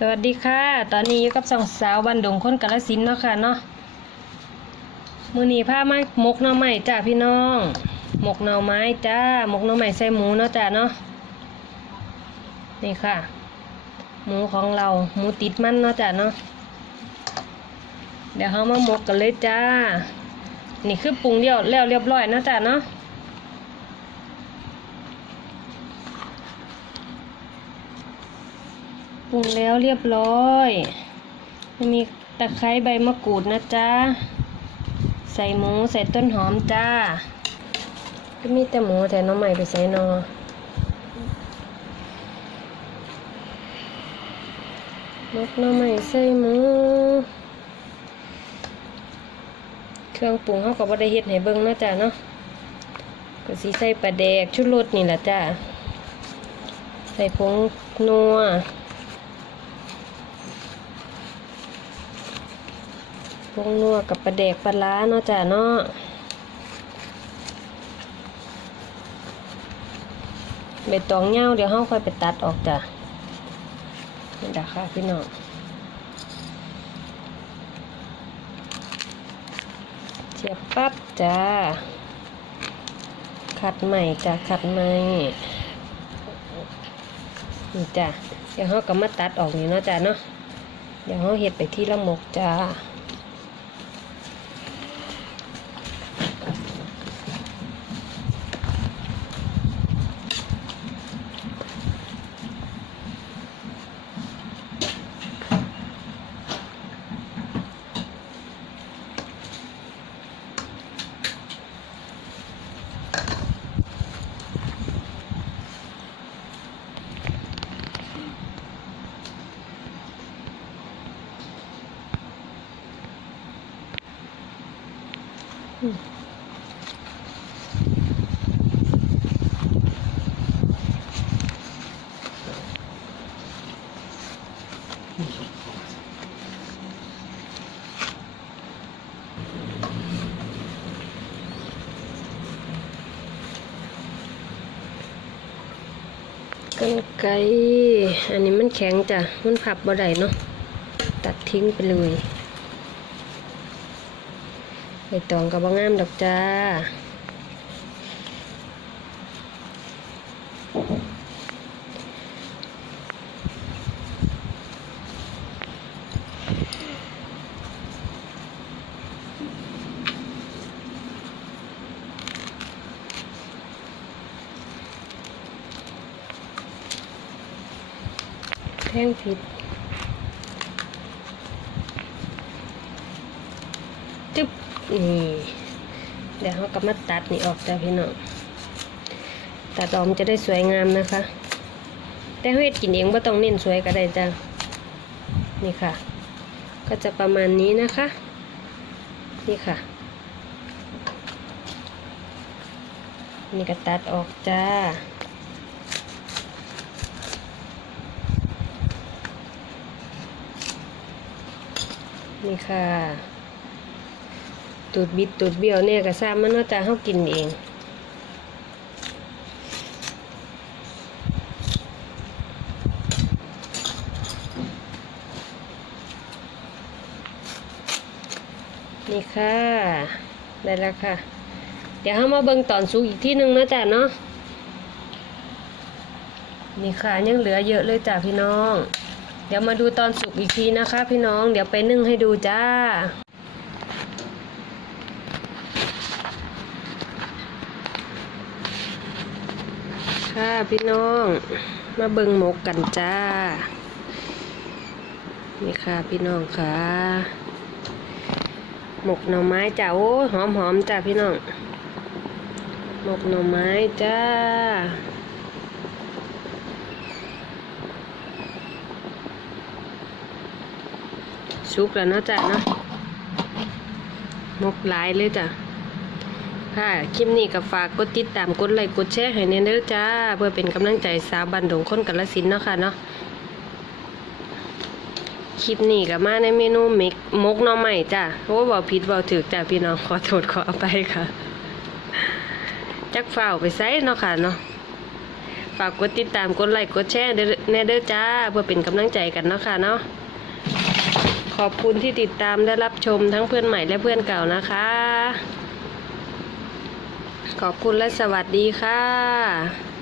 สวัสดีค่ะ ตอนนี้อยู่กับสองสาวบันดงคนกาลสินเนาะค่ะเนาะ มือนี้พามาหมกหน่อไม้จ้าพี่น้อง หมกหน่อไม้จ้า หมกหน่อไม้ใส่หมูเนาะจ้าเนาะ นี่ค่ะ หมูของเรา หมูติดมันเนาะจ้าเนาะ เดี๋ยวเรามาหมกกันเลยจ้า นี่คือปรุงเรียวแล้วเรียบร้อยเนาะจ้าเนาะ ปรุงแล้วเรียบร้อยมีตะไคร้ใบมะกรูดนะจ๊ะ ใส่หมูใส่ต้นหอมจ้า ก็มีแต่หมูแต่น้องใหม่ไปใส่นอมกน้องใหม่ใส่หมู เครื่องปรุงเขาก็บ่ได้เฮ็ดให้เบิ่งนาะจ้ะเนาะก็สิใส่ปลาแดกชุดรสนี่แหละจ้า ใส่ผงนัว พวงนัวกับปลาแดกปลาล้าเนาะจ้ะเนาะใบตองเงาเดี๋ยวเฮาค่อยไปตัดออกจ้ะนี่ดาค่ะพี่น้องเสียบปั๊บจ้า ขัดใหม่จ้ะขัดใหม่นี่จ้ะเดี๋ยวเฮาก็มาตัดออกนี่เนาะจ้ะเนาะเดี๋ยวเฮาเฮ็ดไปที่ละมกจ้า กันไกอันนี้มันแข็งจ้ะ มันพับบ่ได้เนาะ ตัดทิ้งไปเลย ใบตองกับบ่งามดอกจ้าแท่งผิดจึ๊บ นี่เดี๋ยวเขาก็มาตัดนี่ออกจ้ะพี่น้องตัดออกมันจะได้สวยงามนะคะ แต่เขาเฮ็ดกินเองว่าต้องเน้นสวยก็ได้จ้ะนี่ค่ะ ก็จะประมาณนี้นะคะ นี่ค่ะ นี่ก็ตัดออกจ้านี่ค่ะ ตูดบิดตูดเบี้ยวเนี่ยก็ทรามันเนาะจ้าเขากินเองนี่ค่ะ ได้แล้วค่ะ เดี๋ยวเรามาเบิ่งตอนสุกอีกที่หนึ่งนะจ้ะเนาะนี่ค่ะยังเหลือเยอะเลยจ้ะพี่น้อง เดี๋ยวมาดูตอนสุกอีกทีนะคะ พี่น้องเดี๋ยวไปนึ่งให้ดูจ้า ค่ะพี่น้อง มาเบิงหมกกันจ้า นี่ค่ะพี่น้องค่ะ หมกหน่อไม้จ้าโอ้หอมหอมจ้าพี่น้อง หมกหน่อไม้จ้า สุกแล้วเนาะจ้ะเนาะมกหลายเลยจ้ะ ค่ะ คลิปนี้ก็ฝากกดติดตามกดไลค์กดแชร์ให้เน่เด้อจ้า เพื่อเป็นกำลังใจสาวบันดงคนกัลสินเนาะค่ะเนาะคลิปนี้ก็มาในเมนูมิกมกน้องใหม่จ้ะโอ้บอกผิดบอกถึกจ้ะพี่น้องขอโทษขออภัยค่ะ จักเฝ้าไปไซเนาะค่ะเนาะฝากกดติดตามกดไลค์กดแชร์แน่เด้อจ้า เพื่อเป็นกำลังใจกันเนาะค่ะเนาะขอบคุณที่ติดตามและรับชมทั้งเพื่อนใหม่และเพื่อนเก่านะคะ ขอบคุณและสวัสดีค่ะ